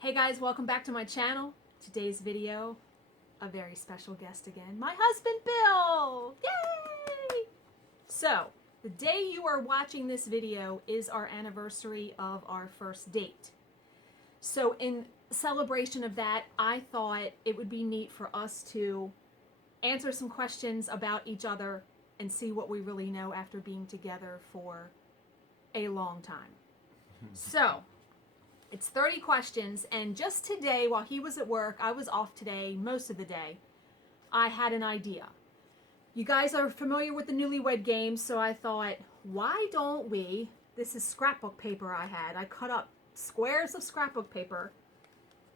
Hey guys, welcome back to my channel. Today's video, a very special guest again, my husband Bill! Yay! So, the day you are watching this video is our anniversary of our first date. So in celebration of that, I thought it would be neat for us to answer some questions about each other and see what we really know after being together for a long time. So, it's 30 questions, and just today, while he was at work, I was off today, most of the day, I had an idea. You guys are familiar with the Newlywed Game, so I thought, why don't we, this is scrapbook paper I had, I cut up squares of scrapbook paper.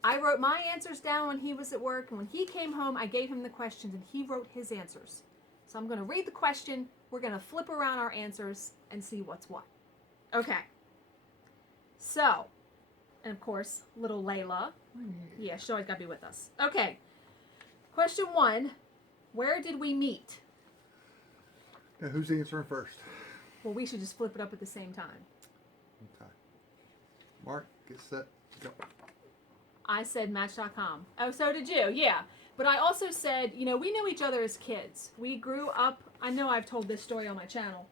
I wrote my answers down when he was at work, and when he came home, I gave him the questions, and he wrote his answers. So I'm going to read the question, we're going to flip around our answers, and see what's what. Okay. So, and of course, little Layla. Yeah, she's always got to be with us. Okay. Question 1. Where did we meet? Now, who's answering first? Well, we should just flip it up at the same time. Okay. Mark, get set, go. I said Match.com. Oh, so did you? Yeah. But I also said, you know, we knew each other as kids. We grew up, I know I've told this story on my channel.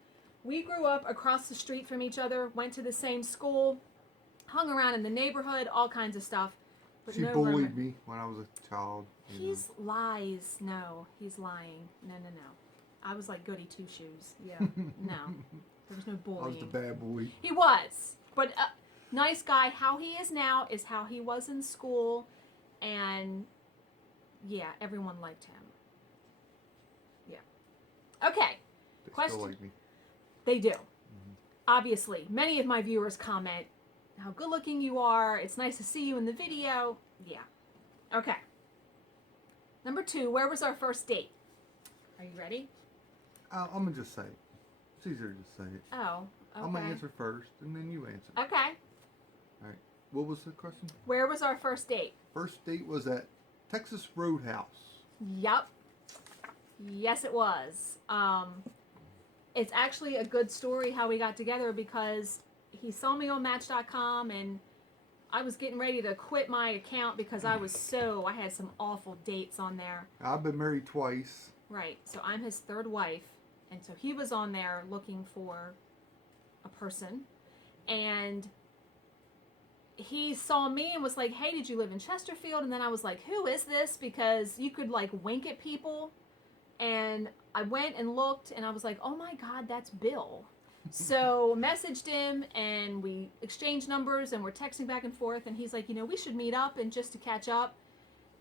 We grew up across the street from each other, went to the same school, hung around in the neighborhood, all kinds of stuff. But She no bullied me when I was a child. He's lies. No, he's lying. No. I was like goody two shoes. Yeah. No. There was no bullying. I was the bad boy. He was. But nice guy. How he is now is how he was in school. And yeah, everyone liked him. Yeah. Okay. They Question. still like me. They do. Obviously, many of my viewers comment how good looking you are. It's nice to see you in the video. Yeah. Okay. Number 2, where was our first date? Are you ready? I'm going to just say it. It's easier to just say it. Oh, okay. I'm going to answer first, and then you answer. Okay. All right. What was the question? Where was our first date? First date was at Texas Roadhouse. Yup. Yes, it was. It's actually a good story how we got together because he saw me on Match.com and I was getting ready to quit my account because I had some awful dates on there. I've been married twice. Right. So I'm his third wife. And so he was on there looking for a person. And he saw me and was like, hey, did you live in Chesterfield? And then I was like, who is this? Because you could like wink at people. And I went and looked and I was like, oh my God, that's Bill. So messaged him and we exchanged numbers and we're texting back and forth. And he's like, you know, we should meet up and just to catch up.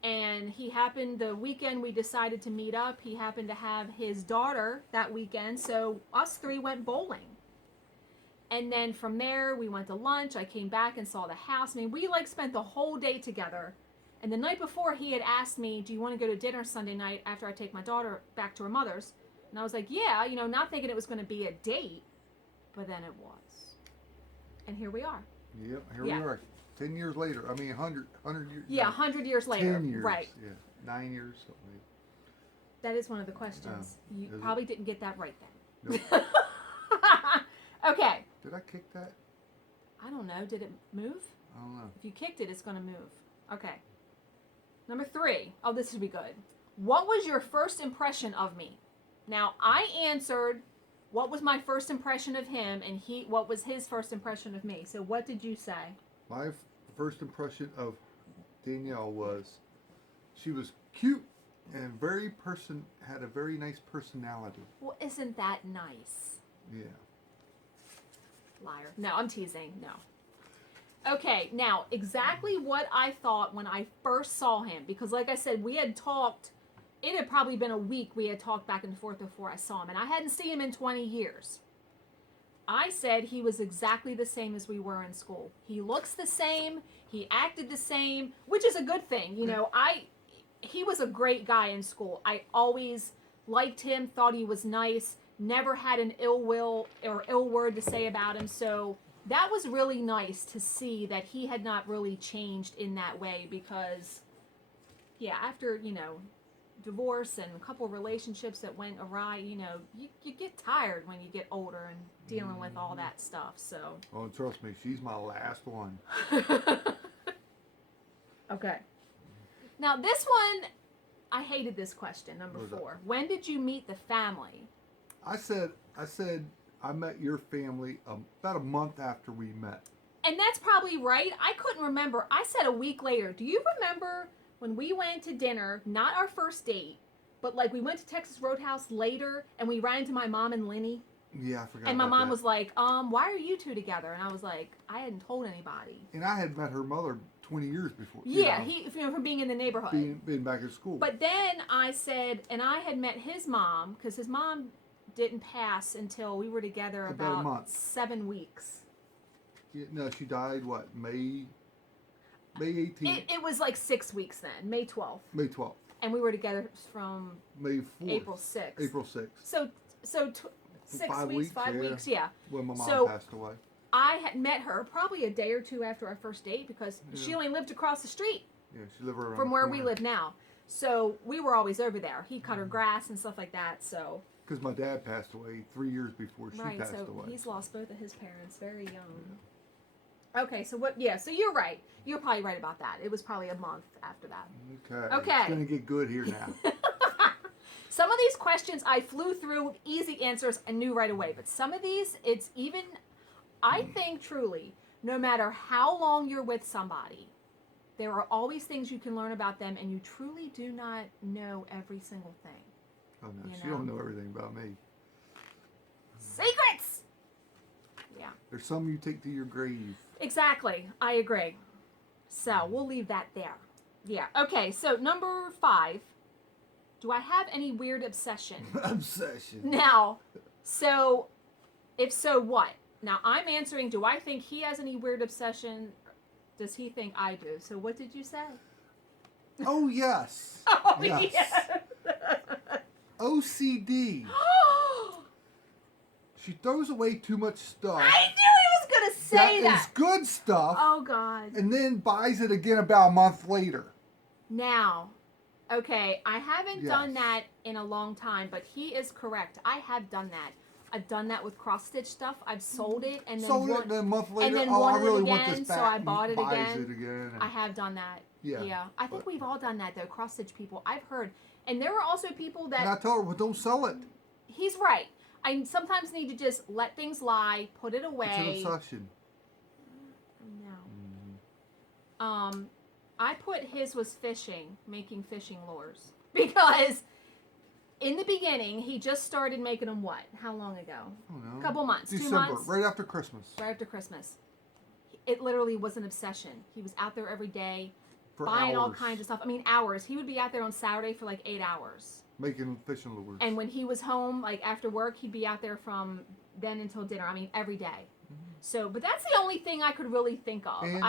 And he happened, the weekend we decided to meet up, he happened to have his daughter that weekend. So us 3 went bowling. And then from there, we went to lunch. I came back and saw the house. I mean, we like spent the whole day together. And the night before, he had asked me, do you want to go to dinner Sunday night after I take my daughter back to her mother's? And I was like, yeah, you know, not thinking it was going to be a date. But then it was. And here we are. Yep, here we are. 10 years later. I mean, 100 years. Yeah, 100 years later. 10 years. Right. Yeah, 9 years. Something like that is one of the questions. You probably didn't get that right then. Nope. Okay. Did I kick that? I don't know. Did it move? I don't know. If you kicked it, it's going to move. Okay. Number 3. Oh, this should be good. What was your first impression of me? Now, I answered what was my first impression of him, and what was his first impression of me. So what did you say? My first impression of Danielle was she was cute and had a very nice personality. Well, isn't that nice? Yeah. Liar. No, I'm teasing. No. Okay, now, exactly what I thought when I first saw him, because like I said, we had talked, it had probably been a week we had talked back and forth before I saw him, and I hadn't seen him in 20 years. I said he was exactly the same as we were in school. He looks the same, he acted the same, which is a good thing. You know, he was a great guy in school. I always liked him, thought he was nice, never had an ill will or ill word to say about him, so that was really nice to see that he had not really changed in that way because, yeah, after, you know, divorce and a couple of relationships that went awry, you know, you get tired when you get older and dealing with all that stuff, so. Oh, trust me, she's my last one. Okay. Now this one, I hated this question, number What was 4. When did you meet the family? I said I met your family about a month after we met. And that's probably right. I couldn't remember. I said a week later. Do you remember when we went to dinner, not our first date, but like we went to Texas Roadhouse later and we ran into my mom and Lenny? Yeah, I forgot. And my about mom that. was like, why are you two together? And I was like, I hadn't told anybody. And I had met her mother 20 years before. Yeah, from being in the neighborhood. Being back at school. But then I said, and I had met his mom, because his mom didn't pass until we were together About a about month. 7 weeks. Yeah, no, she died, what, May 18th? It was like 6 weeks then, May 12th. May 12th. And we were together from May 4th. April 6th. April 6th. So 6 5 weeks, weeks, 5 yeah. weeks, yeah. When my mom So- passed away. I had met her probably a day or 2 after our first date because she only lived across the street Yeah, she lived around from the where we corner. live now. So we were always over there. He cut her grass and stuff like that. So Because my dad passed away 3 years before she right, passed so away. he's lost both of his parents very young. Okay, so what? Yeah, so you're right. You're probably right about that. It was probably a month after that. Okay. Okay. It's going to get good here now. Some of these questions I flew through with easy answers and knew right away, but some of these, it's even, I think truly, no matter how long you're with somebody, there are always things you can learn about them, and you truly do not know every single thing. Oh, no. You She know. don't know everything about me. Secrets! Yeah, There's some you take to your grave. exactly. I agree. So we'll leave that there. Yeah. Okay, so number 5. Do I have any weird obsession? Obsession. Now, so, if so, what? Now, I'm answering, do I think he has any weird obsession? Does he think I do? So, what did you say? Oh, yes. Oh, Yes. yes. OCD. She throws away too much stuff. I knew he was going to say That is that. good stuff. Oh, God. And then buys it again about a month later. Now, okay, I haven't done Yes. that in a long time, but he is correct. I have done that. I've done that with cross-stitch stuff. I've sold it and then Sold it, want- and then a month later, and then oh, I wanted it really want again, this so back. I and bought it buys again. it again. I have done that. Yeah. I think But- we've all done that though, cross stitch people. I've heard. And there are also people that And I told her, well, don't sell it. he's right. I sometimes need to just let things lie, put it It's an away. obsession. No. I put his was fishing, making fishing lures. Because in the beginning he just started making them what? How long ago? I don't know. A couple months, 2 December, months. right after Christmas. Right after Christmas. It literally was an obsession. He was out there every day. For buying all hours. kinds of stuff. I mean, hours. He would be out there on Saturday for like 8 hours. Making fishing lures. And when he was home, like after work, he'd be out there from then until dinner. I mean, every day. So, but that's the only thing I could really think of. And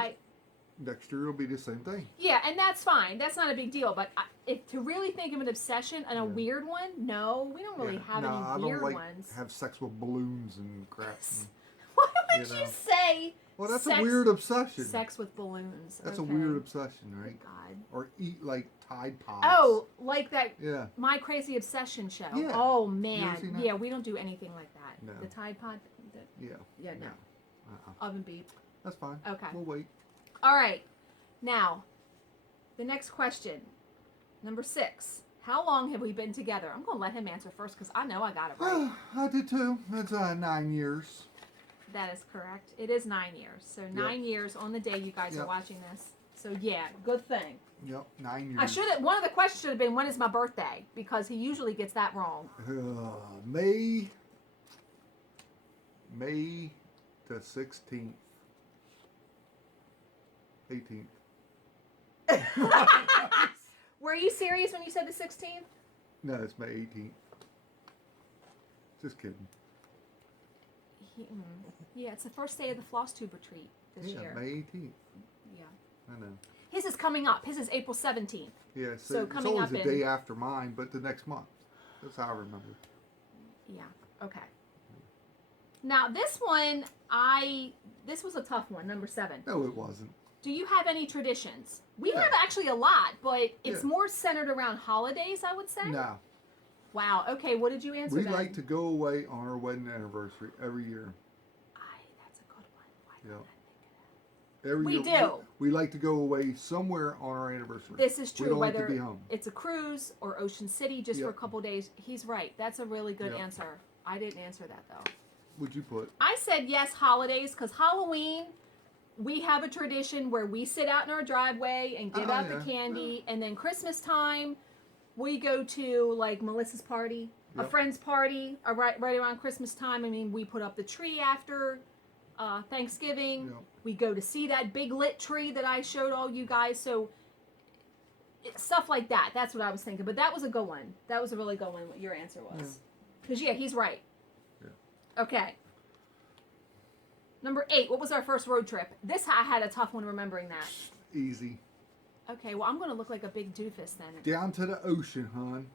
next year it'll be the same thing. Yeah, and that's fine. That's not a big deal. But if to really think of an obsession and a weird one, no, we don't really have I any weird don't like ones. have sex with balloons and crap. Why would you you know. say Well, that's sex, a weird obsession. sex with balloons? That's Okay. a weird obsession, right? God. Or eat like Tide Pods. Oh, like that Yeah. My Crazy Obsession show. Yeah. Oh You man. ever seen that? Yeah, we don't do anything like that. No. The Tide Pod. Yeah. Yeah, no. Oven beep. That's fine. Okay. We'll wait. All right. Now, the next question, number 6. How long have we been together? I'm going to let him answer first because I know I got it right. I did too. That's 9 years. That is correct. It is 9 years. So 9 years on the day you guys are Yep. watching this. So yeah, good thing. Yep, 9 years. I should have. One of the questions should have been, when is my birthday? Because he usually gets that wrong. May the 16th. 18th. Were you serious when you said the 16th? No, it's May 18th. Just kidding. Yeah, it's the first day of the floss tube retreat this year. May 18th. Yeah. I know. His is coming up. His is April 17th. Yeah, So it's coming always up the in- day after mine, but the next month. That's how I remember. Yeah. Okay. Now this one, this was a tough one. Number 7. No, it wasn't. Do you have any traditions? We Yeah. have actually a lot, but it's Yeah. more centered around holidays, I would say. No. Wow. Okay. What did you answer? We then? like to go away on our wedding anniversary every year. That's a good one. Why couldn't I think of that? Yep. 'Cause Every We year, do. We like to go away somewhere on our anniversary. This is true. We don't like to Whether be home. it's a cruise or Ocean City, just for a Yep. couple days. He's right. That's a really good Yep. answer. I didn't answer that though. What'd you put? I said yes, holidays, because Halloween, we have a tradition where we sit out in our driveway and give Oh, out yeah. the candy, and then Christmas time, we go to like Melissa's party, a Yep. friend's party, right around Christmas time. I mean, we put up the tree after Thanksgiving. Yep. We go to see that big lit tree that I showed all you guys. So stuff like that. That's what I was thinking. But that was a good one. That was a really good one. What your answer was? Because he's right. Yeah. Okay. Number 8. What was our first road trip? This I had a tough one remembering that. Easy. Okay, well I'm gonna look like a big doofus then. Down to the ocean, hon.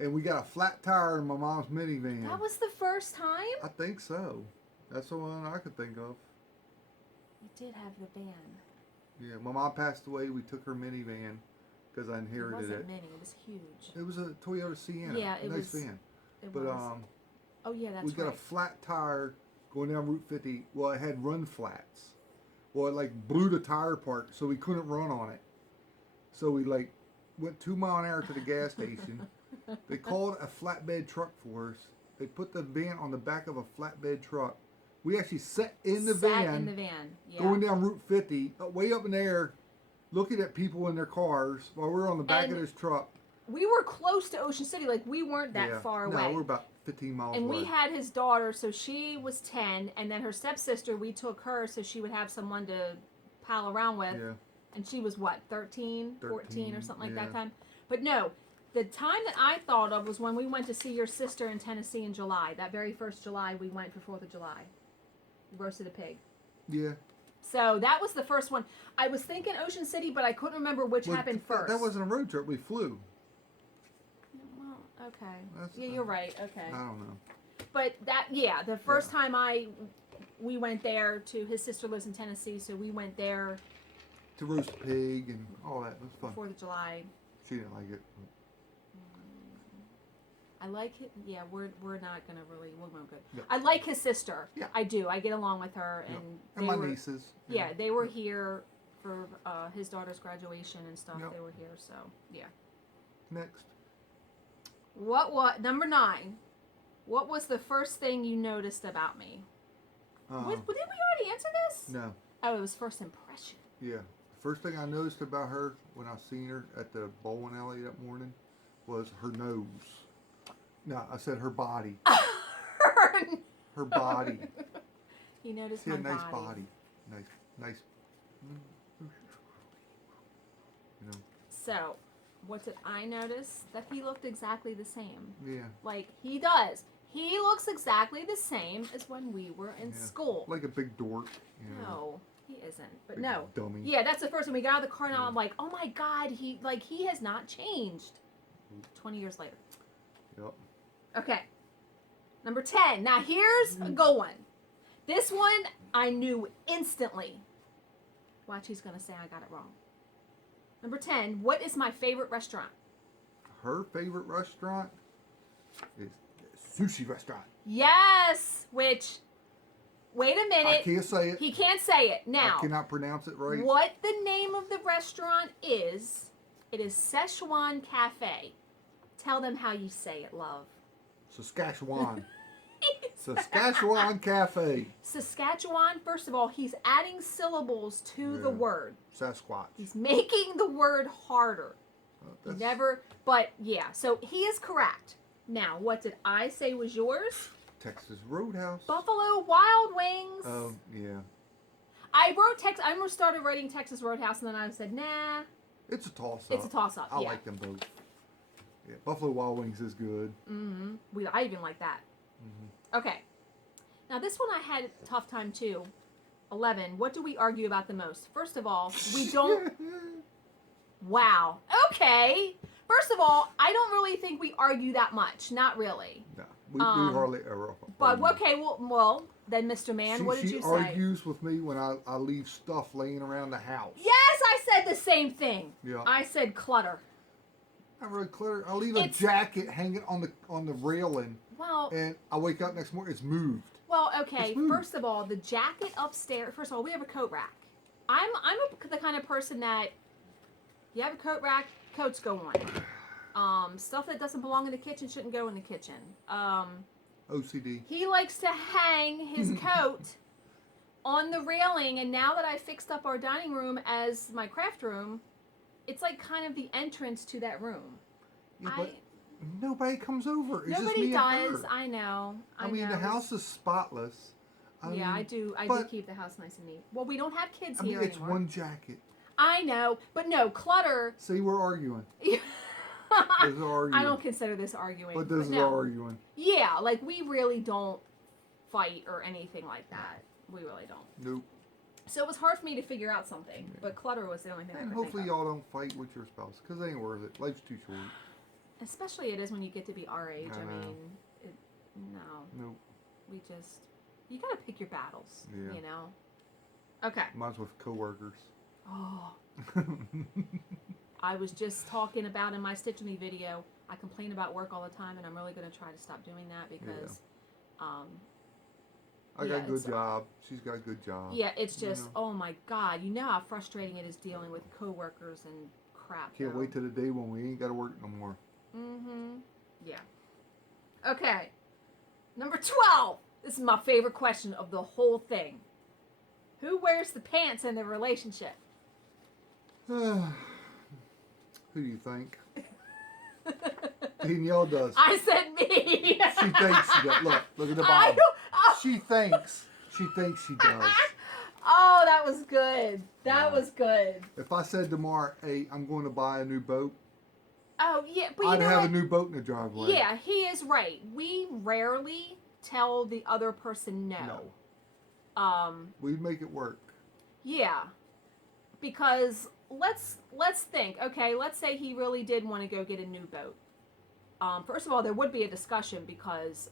And we got a flat tire in my mom's minivan. That was the first time? I think so. That's the one I could think of. You did have the van. Yeah, my mom passed away. We took her minivan because I It inherited wasn't it. mini, it was huge. It was a Toyota Sienna. Yeah, it nice was- van. It But was. Oh yeah, that's we got right. a flat tire going down Route 50. Well, it had run flats. Well, it like blew the tire apart, so we couldn't run on it. So we like went 2 mile an hour to the gas station. They called a flatbed truck for us. They put the van on the back of a flatbed truck. We actually sat in the van, in the van. Yeah. going down Route 50, way up in the air, looking at people in their cars while we were on the back And of this truck. We were close to Ocean City, like we weren't that Yeah. far No, away. we're about 15 miles And away. we had his daughter, so she was 10, and then her stepsister, we took her so she would have someone to pal around with. Yeah. And she was what, 13, 14 or something like that yeah. time? But no, the time that I thought of was when we went to see your sister in Tennessee in July. That very first July, we went for 4th of July. We roasted a pig. Yeah. So that was the first one. I was thinking Ocean City, but I couldn't remember which Well, happened first. That wasn't a road trip. We flew. Well, okay. That's- Yeah, you're right. Okay. I don't know. But that, yeah, the first time we went there to, his sister lives in Tennessee, so we went there To roast a pig and all that. It was fun. 4th of July. She didn't like it. I like it. Yeah, we're not gonna really. We won't go. Yeah. I like his sister. Yeah. I do. I get along with her, Yeah. and And they my were, nieces. Yeah, they were here for his daughter's graduation and stuff. Yep. They were here, so yeah. Next. What number 9? What was the first thing you noticed about me? Didn't we already answer this? No. Oh, it was first impression. Yeah. First thing I noticed about her when I seen her at the bowling alley that morning was her nose. No, I said her body. Her body. You noticed She my had a nice body. body. Nice. You know. So, what did I notice? That he looked exactly the same. Yeah. Like, he does. He looks exactly the same as when we were in Yeah. school. Like a big dork. You know. No, he isn't. But Big no. Dummy. Yeah, that's the first time we got out of the car and Yeah. I'm like, oh my God, he has not changed. 20 years later. Yep. Okay. Number 10. Now here's a good one. This one I knew instantly. Watch, he's going to say I got it wrong. Number 10. What is my favorite restaurant? Her favorite restaurant is the sushi restaurant. Yes! Which, wait a I minute. can't say it. He can't say it. Now, I cannot pronounce it right. what the name of the restaurant is, it is Szechuan Cafe. Tell them how you say it, love. Saskatchewan. Saskatchewan Cafe. Saskatchewan, first of all, he's adding syllables to the Yeah. word. Sasquatch. He's making the word harder. That's- Never, but yeah, so he is correct. Now, what did I say was yours? Texas Roadhouse. Buffalo Wild Wings. Oh, yeah. I almost started writing Texas Roadhouse, and then I said, nah, It's a toss-up. it's a toss-up. I Yeah. like them both. Yeah, Buffalo Wild Wings is good. Mm-hmm. I even like that. Mm-hmm. Okay. Now, this one I had a tough time, too. 11. What do we argue about the most? First of all, we don't... Wow. Okay. First of all, I don't really think we argue that much. Not really. No, we hardly ever. But, argue. okay, well, then, Mr. Man, what did you She say? argues with me when I leave stuff laying around the house. Yes, I said the same thing. Yeah. I said clutter. I really clear. I leave a It's- jacket hanging on the railing, Well, and I wake up next morning. It's moved. okay. It's moved. First of all, the jacket upstairs. First of all, we have a coat rack. the kind of person that you have a coat rack, coats go on. Stuff that doesn't belong in the kitchen shouldn't go in the kitchen. OCD. He likes to hang his coat on the railing, and now that I fixed up our dining room as my craft room, it's like kind of the entrance to that room. Yeah, but nobody comes over. It's Nobody just me does. and her. I know. I mean, the house is spotless. I do keep the house nice and neat. Well, we don't have kids here it's anymore. one jacket. I know, but no, clutter. See, we're arguing. I don't consider this arguing. But this is arguing. Yeah, like we really don't fight or anything like that. We really don't. Nope. So it was hard for me to figure out something, but clutter was the only thing I could think of. Hopefully y'all don't fight with your spouse, because it ain't worth it. Life's too short. Especially it is when you get to be our age. I mean, no. Nope. You gotta pick your battles, you know? Okay. Mine's with coworkers. Oh. I was just talking about in my Stitch Me video, I complain about work all the time, and I'm really going to try to stop doing that because... I got a good job. She's got a good job. Yeah, it's just, oh my God. You know how frustrating it is dealing with coworkers and crap. Can't wait till the day when we ain't got to work no more. Mm-hmm. Yeah. Okay. Number 12. This is my favorite question of the whole thing. Who wears the pants in the relationship? Who do you think? Danielle does. I said me. She thinks she does. Look at the bottom. She thinks she does. Oh, that was good. That was good. If I said tomorrow, hey, I'm going to buy a new boat. Oh, yeah. But I'd have a new boat in the driveway. Yeah, he is right. We rarely tell the other person no. We'd make it work. Yeah. Because let's think. Okay, let's say he really did want to go get a new boat. First of all, there would be a discussion because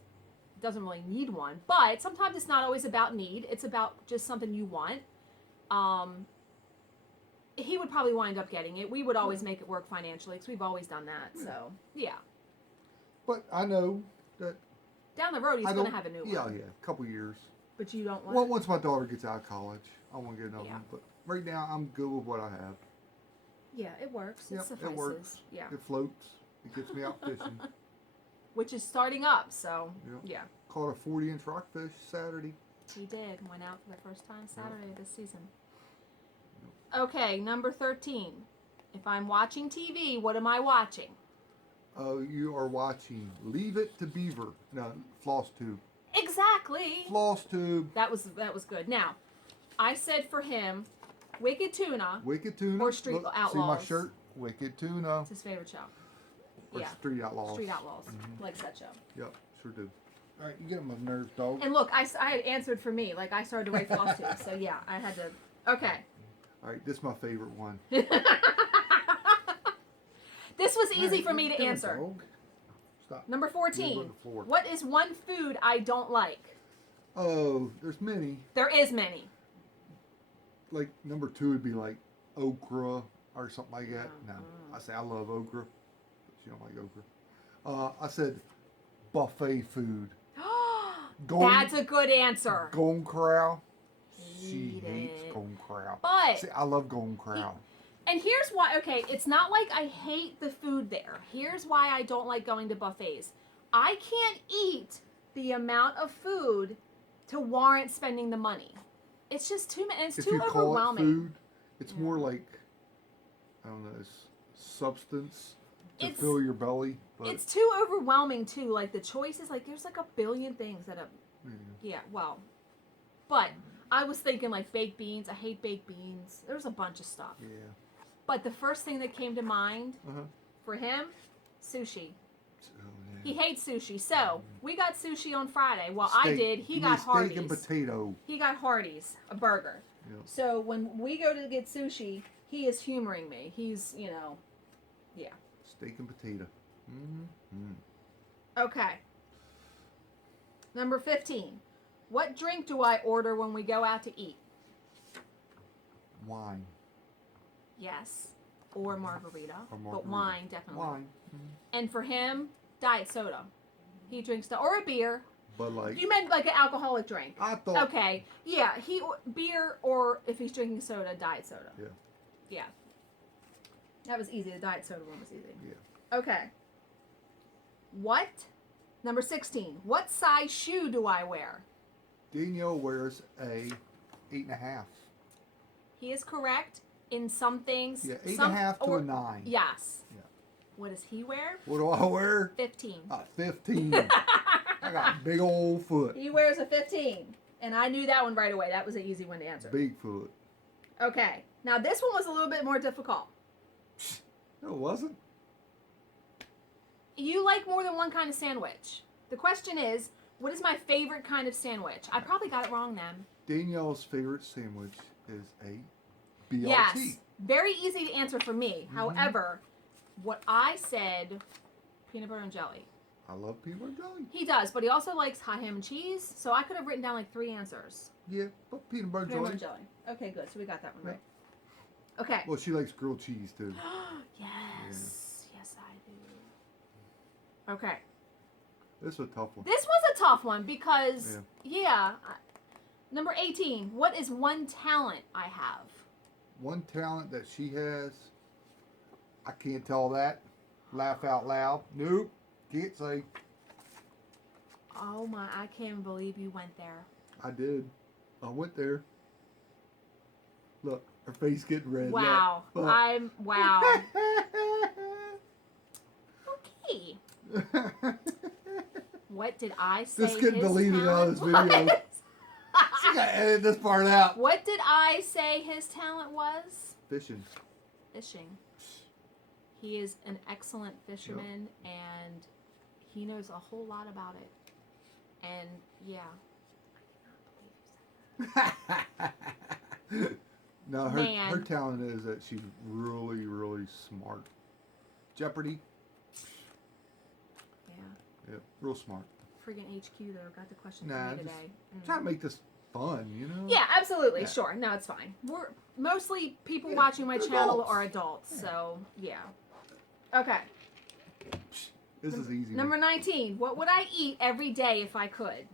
he doesn't really need one. But sometimes it's not always about need. It's about just something you want. He would probably wind up getting it. We would always make it work financially because we've always done that. So, yeah. But I know that... Down the road, he's going to have a new one. Yeah, a couple years. But you don't want... Well, once my daughter gets out of college, I want to get another one. But right now, I'm good with what I have. Yeah, it works. It suffices. It works. Yeah. It floats. It gets me out fishing. Which is starting up, so, yeah. Caught a 40-inch rockfish Saturday. He did. Went out for the first time Saturday this season. Okay, number 13. If I'm watching TV, what am I watching? You are watching Leave It to Beaver. No, Floss Tube. Exactly. Floss Tube. That was good. Now, I said for him, Wicked Tuna. Wicked Tuna. Or Street Outlaws. See my shirt? Wicked Tuna. It's his favorite show. Or Street Outlaws. Street Outlaws. Likes that show. Yep, sure do. All right, you get on my nerves, dog. And look, I had answered for me. Like, I started to write Floss Tube. So, yeah, I had to. Okay. All right, this is my favorite one. This was easy for me to answer. Stop. Number 14. What is one food I don't like? Oh, there's many. There is many. Like, number 2 would be like okra or something like that. No, I say I love okra, but she don't like okra. I said buffet food. That's a good answer. Golden Corral. She hates Golden Corral. But see, I love Golden Corral. And here's why. Okay, it's not like I hate the food there. Here's why I don't like going to buffets. I can't eat the amount of food to warrant spending the money. It's just too many. It's too overwhelming. Call it food, it's more like, I don't know, substance to fill your belly. But it's too overwhelming too. Like the choices, like there's like a billion things that but I was thinking like baked beans. I hate baked beans. There's a bunch of stuff. Yeah. But the first thing that came to mind for him, sushi. Oh, yeah. He hates sushi. So we got sushi on Friday. Well, I did. He got Hardee's. Steak and potato. He got Hardee's, a burger. Yep. So when we go to get sushi, he is humoring me. He's, Steak and potato. Okay. Number 15. What drink do I order when we go out to eat? Wine. Yes. Or margarita. But wine, definitely. Wine. And for him, diet soda. He drinks or a beer. Bud Light. You meant like an alcoholic drink. I thought. Okay. Yeah, beer, or if he's drinking soda, diet soda. Yeah. Yeah. That was easy. The diet soda one was easy. Yeah. Okay. What? Number 16. What size shoe do I wear? Danielle wears a 8.5. He is correct in some things. Yeah, 8.5 to a 9. Yes. Yeah. What does he wear? What do I wear? 15. 15. I got a big old foot. He wears a 15. And I knew that one right away. That was an easy one to answer. Big foot. Okay. Now this one was a little bit more difficult. No, it wasn't. You like more than one kind of sandwich. The question is, what is my favorite kind of sandwich? I probably got it wrong then. Danielle's favorite sandwich is a BLT. Yes. Very easy to answer for me. However, what I said, peanut butter and jelly. I love peanut butter jelly. He does, but he also likes hot ham and cheese. So I could have written down like 3 answers. Yeah, but peanut butter Peanut butter jelly. and jelly. Okay, good. So we got that one Yeah. right. Okay. Well, she likes grilled cheese too. Yes. Yes, I do. Okay. This is a tough one. This was a tough one because, number 18. What is one talent I have? One talent that she has, I can't tell that. Laugh out loud. Nope. Can't say. Oh my, I can't believe you went there. I did. I went there. Look, her face getting red. Wow. Look. Wow. Okay. What did I say? This getting his deleted out of this talent video. was? She got to edit this part out. What did I say his talent was? Fishing. Fishing. He is an excellent fisherman, and he knows a whole lot about it. And yeah. No, Man. her talent is that she's really, really smart. Jeopardy. Yeah. Yeah, real smart. Friggin' HQ though got the question Nah, for me just today. trying to make this fun, you know? Yeah, absolutely. Yeah. Sure. No, it's fine. We're mostly people Yeah, watching my they're channel adults. are adults, so yeah. Okay. This is easy. Number 19. What would I eat every day if I could?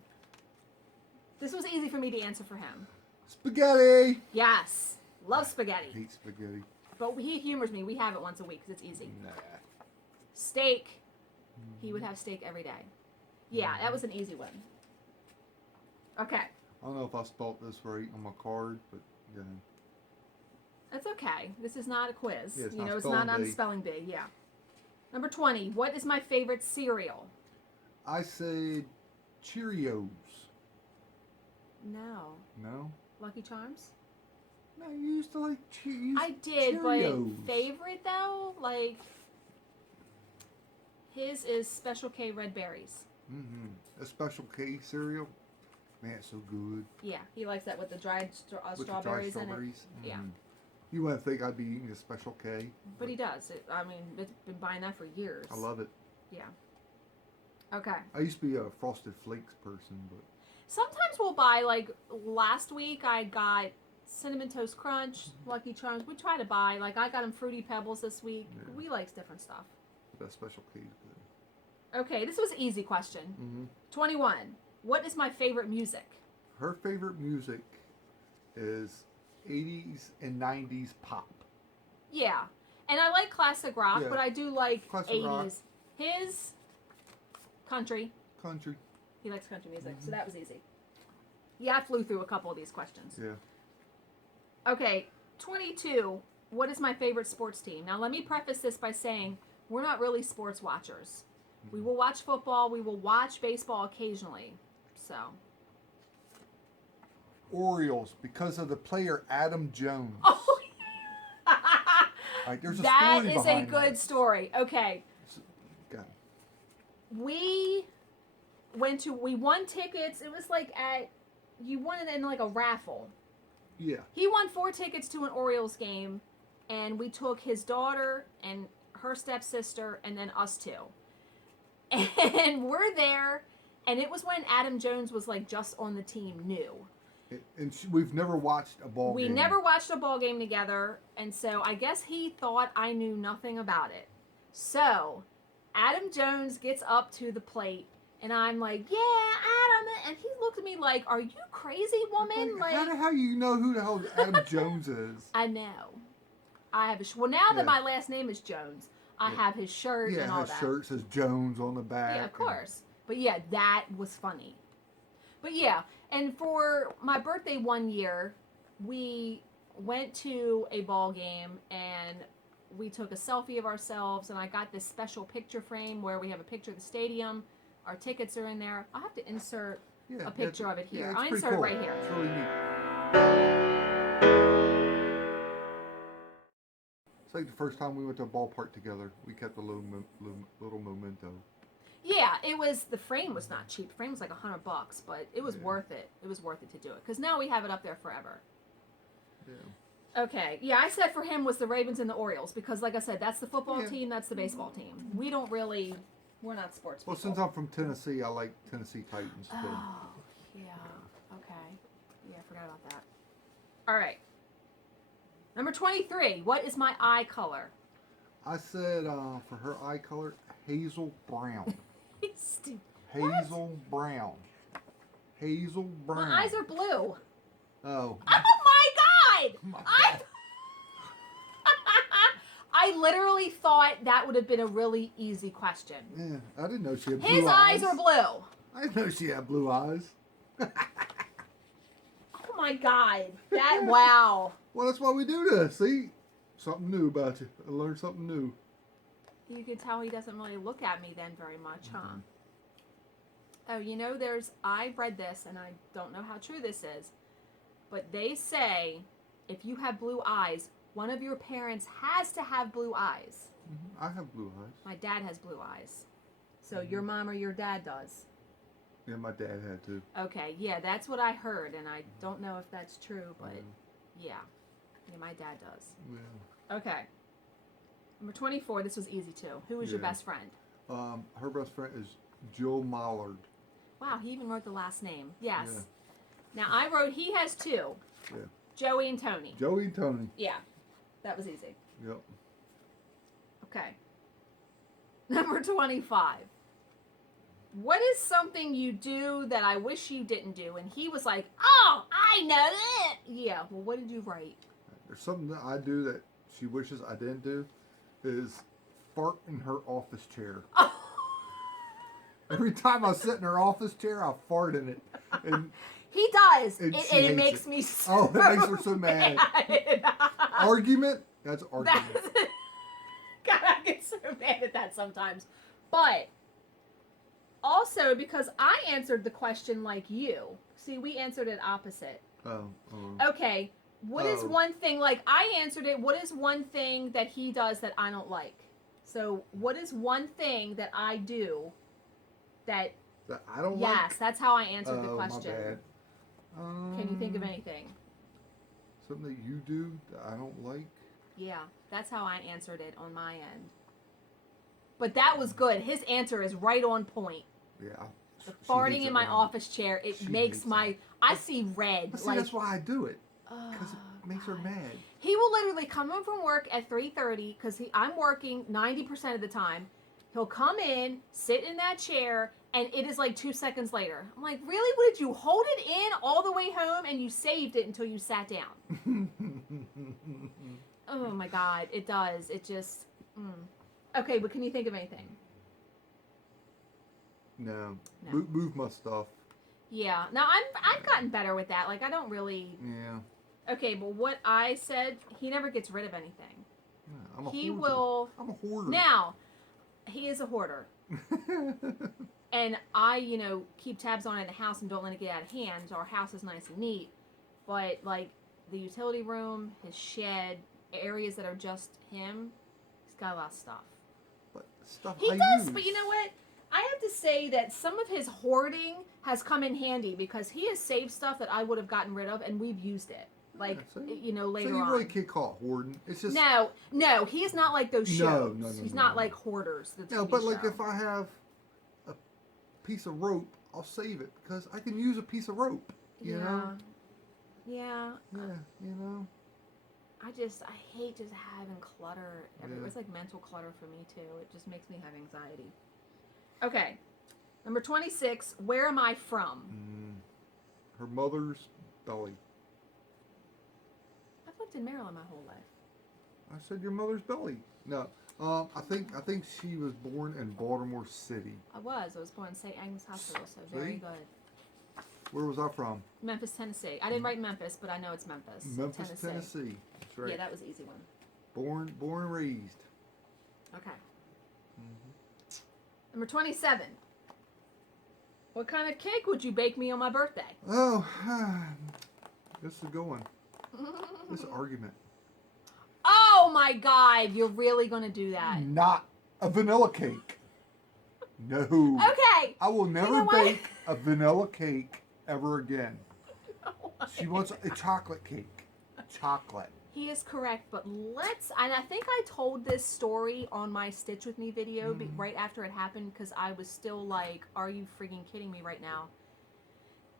This was easy for me to answer for him. Spaghetti. Yes. Love I spaghetti. hate spaghetti. But he humors me. We have it once a week because it's easy. Nah. Steak. He would have steak every day. Yeah, that was an easy one. Okay. I don't know if I spelled this right on my card, but yeah. That's okay. This is not a quiz. Yeah, it's you not know, it's spelling not on bee. spelling bee. Yeah. Number 20. What is my favorite cereal? I said Cheerios. No. No? Lucky Charms? No, you used to like cheese. I did, Cheerios. but favorite though? Like, his is Special K Red Berries. Mm-hmm. A Special K cereal. Man, it's so good. Yeah, he likes that with the dried With strawberries the dry in it. strawberries. Yeah. Mhm. You wouldn't think I'd be eating a Special K. But he does. I mean, it's been buying that for years. I love it. Yeah. Okay. I used to be a Frosted Flakes person, but Sometimes we'll buy, like, last week I got Cinnamon Toast Crunch, Lucky Charms. We try to buy, like, I got him Fruity Pebbles this week. Yeah. We likes different stuff. that Special K is good. Okay, this was an easy question. Mm-hmm. 21. What is my favorite music? Her favorite music is 80s and 90s pop. Yeah. And I like classic rock, Yeah. but I do like Classic 80s. rock. His country. Country. He likes country music, so Mhm. that was easy. Yeah, I flew through a couple of these questions. Yeah. Okay, 22. What is my favorite sports team? Now, let me preface this by saying we're not really sports watchers. We will watch football. We will watch baseball occasionally. So, Orioles, because of the player Adam Jones. oh, Like, there's a that story is a behind good that. story. Okay, God. we won tickets. It was like you won it in like a raffle. Yeah. He won 4 tickets to an Orioles game, and we took his daughter and her stepsister and then us two. And we're there, and it was when Adam Jones was like just on the team new. And we've never watched a ball We game. never watched a ball game together, and so I guess he thought I knew nothing about it. So Adam Jones gets up to the plate, and I'm like, "Yeah, And he looked at me like, "Are you crazy, woman?" Like, how Like, the hell you know who the hell Adam Jones is? I know. I have well now that Yeah. my last name is Jones, I have his shirt Yeah, and all his that. shirt says Jones on the back. Yeah, of course. But yeah, that was funny. But yeah, and for my birthday one year, we went to a ball game and we took a selfie of ourselves, and I got this special picture frame where we have a picture of the stadium. Our tickets are in there. I'll have to insert a picture of it here. Yeah, I'll it's pretty insert cool. it right here. It's really neat. It's like the first time we went to a ballpark together. We kept a little memento. Yeah, the frame was not cheap. The frame was like $100, but it was worth it. It was worth it to do it because now we have it up there forever. Yeah. Okay, yeah, I said for him was the Ravens and the Orioles because, like I said, that's the football team, that's the baseball team. We're not sports people. Well, since I'm from Tennessee, I like Tennessee Titans too. Oh, yeah, okay. Yeah, I forgot about that. All right. Number 23, what is my eye color? I said for her eye color, hazel brown. What? Brown. Hazel brown. My eyes are blue. Oh. Oh my God! My I God. I literally thought that would have been a really easy question. Yeah, I didn't know she had blue His eyes. eyes are blue. I didn't know she had blue eyes. Oh my God! Wow. Well, that's why we do this. See, something new about you. I learned something new. You can tell he doesn't really look at me then very much, huh? Mm-hmm. Oh, I read this and I don't know how true this is, but they say if you have blue eyes, one of your parents has to have blue eyes. Mm-hmm. I have blue eyes. My dad has blue eyes. So your mom or your dad does. Yeah, my dad had to. Okay, yeah, that's what I heard, and I don't know if that's true, but yeah, my dad does. Yeah. Okay. Number 24, this was easy too. Who is your best friend? Her best friend is Jill Mollard. Wow, he even wrote the last name. Yes. Yeah. Now I wrote he has two. Yeah. Joey and Tony. Joey and Tony. Yeah, that was easy. Yep. Okay. Number 25. What is something you do that I wish you didn't do? And he was like, oh, I know it. Yeah, well, what did you write? There's something that I do that she wishes I didn't do is fart in her office chair. Oh. Every time I sit in her office chair, I fart in it. And he does. and It makes me so Oh, it makes her so mad. Argument? That's argument. God, I get so mad at that sometimes. But also because I answered the question like you. See, we answered it opposite. Okay. What is one thing, like I answered it, what is one thing that he does that I don't like? So what is one thing that I do that I don't like? Yes, that's how I answered the My question. bad. Can you think of anything? Something that you do that I don't like? Yeah, that's how I answered it on my end. But that was good. His answer is right on point. Yeah. The farting in my office chair, it makes I see red. But see, that's why I do it. Because it makes her mad. He will literally come home from work at 3:30 because I'm working 90% of the time. He'll come in, sit in that chair, and it is like 2 seconds later. I'm like, really? What, did you hold it in all the way home and you saved it until you sat down? Oh my God, it does. It just. Okay, but can you think of anything? No. Move my stuff. Yeah. Now I've gotten better with that. Like I don't really. Yeah. Okay, but what I said, he never gets rid of anything. Yeah, I'm a He hoarder. will. I'm a hoarder. Now, he is a hoarder. And I, keep tabs on it in the house and don't let it get out of hand. Our house is nice and neat. But, like, the utility room, his shed, areas that are just him, he's got a lot of stuff. But stuff He I does, use. but you know what? I have to say that some of his hoarding has come in handy because he has saved stuff that I would have gotten rid of and we've used it. Like, later on. So you really can't call it hoarding. It's just... No, he is not like those shows. No, He's not like hoarders. No, but like if I have a piece of rope, I'll save it because I can use a piece of rope. You know? Yeah. Yeah, you know? I hate just having clutter everywhere. It's like mental clutter for me too. It just makes me have anxiety. Okay. Number 26, where am I from? Her mother's belly. I've lived in Maryland my whole life. I said your mother's belly. No. I think she was born in Baltimore City. I was born in St. Agnes Hospital, so very See? good. Where was I from? Memphis, Tennessee. I didn't write Memphis, but I know it's Memphis. Memphis, Tennessee. That's right. Yeah, that was an easy one. Born and raised. Okay. Number 27. What kind of cake would you bake me on my birthday? Oh, this is a good one. This argument. Oh my God, you're really going to do that? Not a vanilla cake. No. Okay. I will never bake a vanilla cake ever again. No She wants a chocolate cake. Chocolate. He is correct, but and I think I told this story on my Stitch With Me video right after it happened, because I was still like, are you freaking kidding me right now?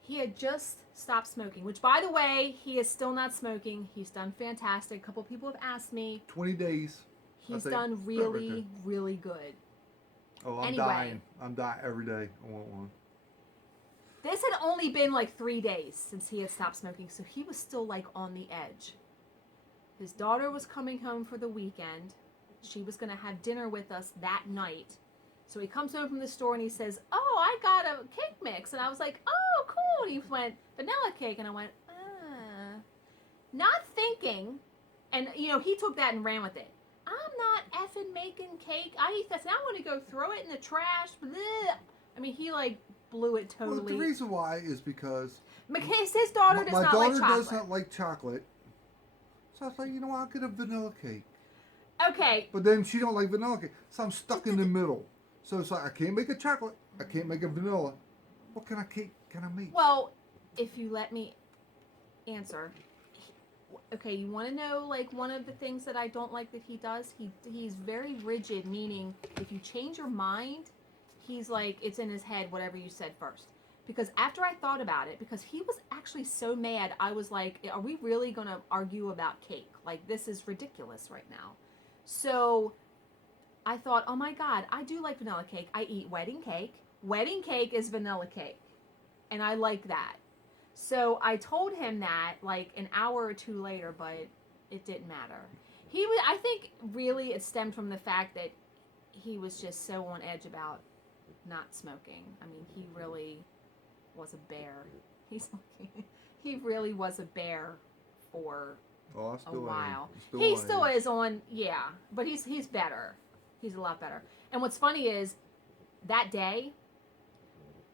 He had just stopped smoking, which, by the way, he is still not smoking. He's done fantastic. A couple people have asked me. 20 days. He's done really, really good. Oh, I'm Anyway. dying. I'm dying every day. I want one. This had only been like 3 days since he had stopped smoking, so he was still like on the edge. His daughter was coming home for the weekend. She was going to have dinner with us that night. So he comes home from the store and he says, oh, I got a cake mix. And I was like, oh, cool. And he went, vanilla cake. And I went, not thinking. And, you know, he took that and ran with it. I'm not effing making cake. I eat this and I want to go throw it in the trash. Blech. I mean, he like blew it totally. Well, the reason why is because his daughter does not like chocolate. My daughter does not like chocolate. So I was like, you know what, I'll get a vanilla cake. Okay. But then she don't like vanilla cake. So I'm stuck in the middle. So it's like, I can't make a chocolate. I can't make a vanilla. What kind of cake can I make? Well, if you let me answer. Okay, you want to know like one of the things that I don't like that he does? He's very rigid, meaning if you change your mind, he's like, it's in his head, whatever you said first. Because after I thought about it, because he was actually so mad, I was like, are we really going to argue about cake? Like, this is ridiculous right now. So I thought, oh my God, I do like vanilla cake. I eat wedding cake. Wedding cake is vanilla cake. And I like that. So I told him that like an hour or two later, but it didn't matter. I think really it stemmed from the fact that he was just so on edge about not smoking. I mean, he really was a bear. He really was a bear for a while. He still is on, yeah, but he's better. He's a lot better. And what's funny is that day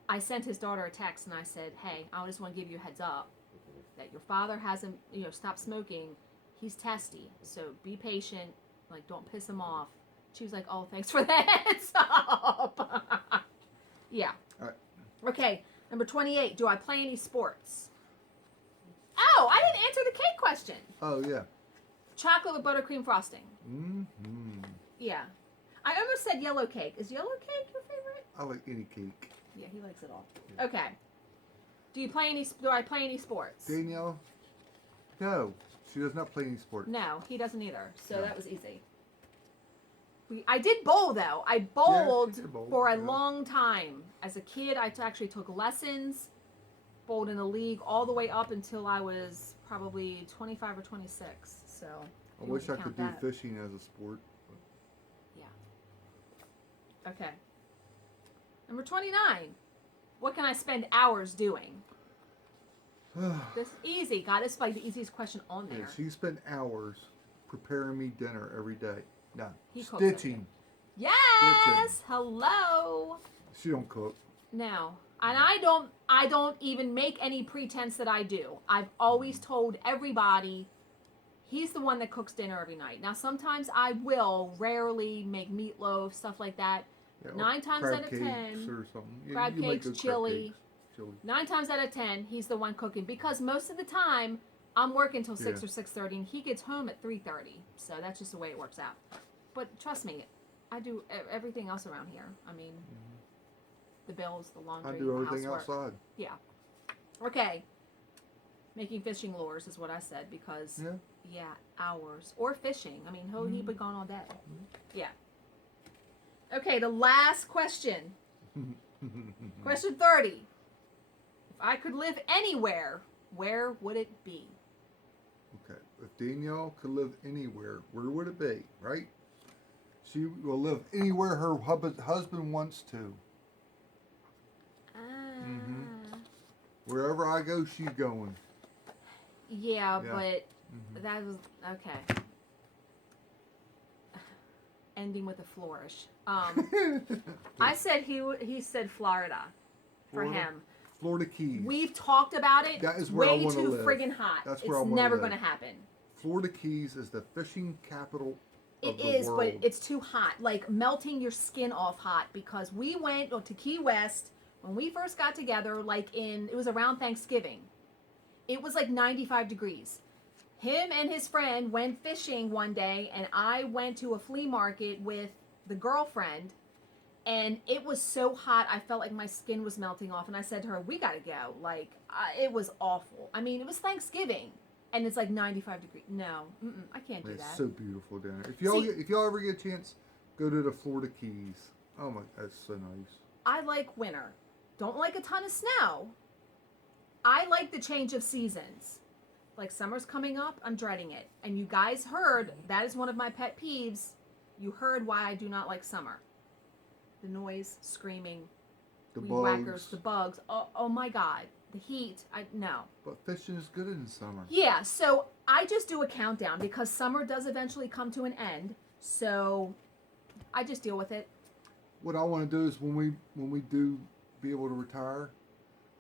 I sent his daughter a text and I said, hey, I just want to give you a heads up that your father hasn't, stopped smoking. He's testy, so be patient. Like, don't piss him off. She was like, oh, thanks for the heads up. Yeah. All right. Okay, number 28. Do I play any sports? Oh, I didn't answer the cake question. Oh, yeah. Chocolate with buttercream frosting. Mm-hmm. Yeah. I almost said yellow cake. Is yellow cake your favorite? I like any cake. Yeah, he likes it all. Yeah. Okay. Do I play any sports? Danielle? No. She does not play any sports. No, he doesn't either. So No. that was easy. I did bowl, though. I bowled for a long time. As a kid, I actually took lessons, bowled in a league all the way up until I was probably 25 or 26. So I wish I could do fishing as a sport. Yeah. Okay. Number 29. What can I spend hours doing? This is easy. God, it's like the easiest question on there. Yeah, she spent hours preparing me dinner every day. No. He Stitching. Yes! Stitching. Hello! She don't cook. No. And I don't even make any pretense that I do. I've always told everybody he's the one that cooks dinner every night. Now, sometimes I will rarely make meatloaf, stuff like that. Yeah, 9 times out of 10, or something. crab you make cakes, good chili. 9 times out of 10, he's the one cooking because most of the time I'm working till 6 or 6:30, and he gets home at 3:30. So that's just the way it works out. But trust me, I do everything else around here. I mean, the bills, the laundry, I do everything housework. outside. Yeah. Okay. Making fishing lures is what I said because hours or fishing. I mean, he'd be gone all day. Yeah. Okay, the last question. Question 30. If I could live anywhere, where would it be? Okay. If Danielle could live anywhere, where would it be? Right? She will live anywhere her husband wants to. Wherever I go, she's going. Yeah, Yeah. but that was okay. Ending with a flourish. I said he said Florida for Florida? him. Florida Keys. We've talked about it. That is where I way wanna too live. friggin' hot. That's where I It's wanna never live. going to happen. Florida Keys is the fishing capital of It the is, world. but it's too hot. Like melting your skin off hot because we went to Key West when we first got together. It was around Thanksgiving. It was like 95 degrees. Him and his friend went fishing one day, and I went to a flea market with the girlfriend, and it was so hot I felt like my skin was melting off. And I said to her, "We gotta go." It was awful. I mean, it was Thanksgiving, and it's like 95 degrees. No, I can't do It's that. so beautiful down there. If y'all ever get a chance, go to the Florida Keys. Oh my, that's so nice. I like winter. Don't like a ton of snow. I like the change of seasons. Like summer's coming up, I'm dreading it. And you guys heard, that is one of my pet peeves. You heard why I do not like summer. The noise, screaming, The weed bugs. whackers, the bugs. Oh my God. The heat. No. But fishing is good in the summer. Yeah, so I just do a countdown because summer does eventually come to an end. So I just deal with it. What I want to do is when we do be able to retire,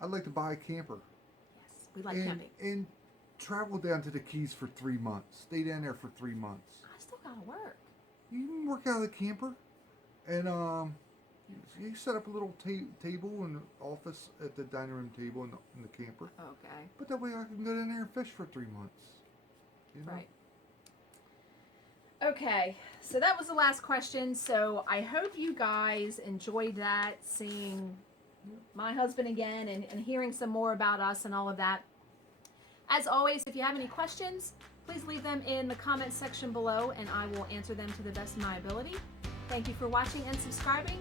I'd like to buy a camper. Yes, we like camping. And travel down to the Keys for 3 months. Stay down there for 3 months. I still gotta work. You can work out of the camper, and you set up a little table in the office at the dining room table in the camper. Okay. But that way I can go down there and fish for 3 months. You know? Right. Okay, so that was the last question. So I hope you guys enjoyed that, seeing my husband again and hearing some more about us and all of that. As always, if you have any questions, please leave them in the comments section below and I will answer them to the best of my ability. Thank you for watching and subscribing.